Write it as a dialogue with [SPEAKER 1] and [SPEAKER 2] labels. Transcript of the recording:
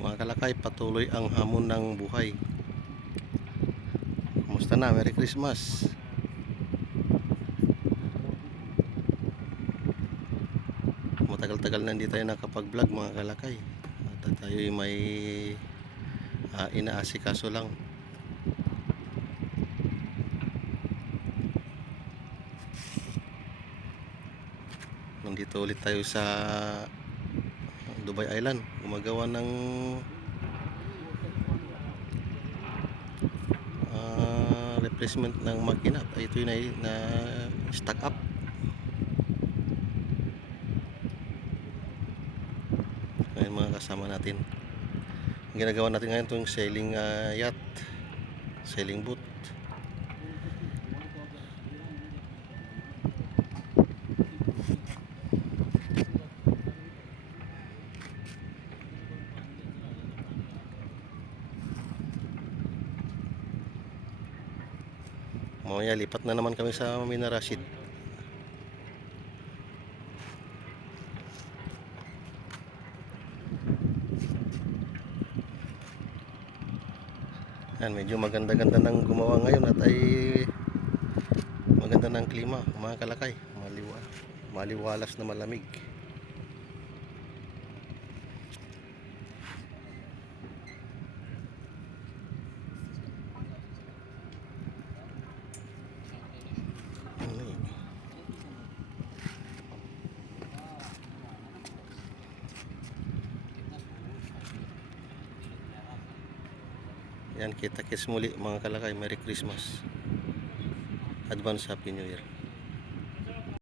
[SPEAKER 1] Mga kalakay, patuloy ang hamon ng buhay. Kumusta na? Merry Christmas. Matagal-tagal na hindi tayo nakapag-vlog mga kalakay. At tayo may ah, inaasikaso lang. Nandito ulit tayo sa Dubai Island. Gumagawa ng ah, replacement ng makina. Ito yun ay na stock up. Ngayon mga kasama natin. Ginagawa natin ngayon itong sailing ah, yacht. Sailing boat. Mamaya lipat na naman kami sa Mina Rashid. Yan, medyo maganda-ganda ng gumawa ngayon at ay maganda ng klima, mga kalakay. Maliwa, maliwalas na malamig. Yan, kita kits muli mga kalakay. Merry Christmas. Advance Happy New Year.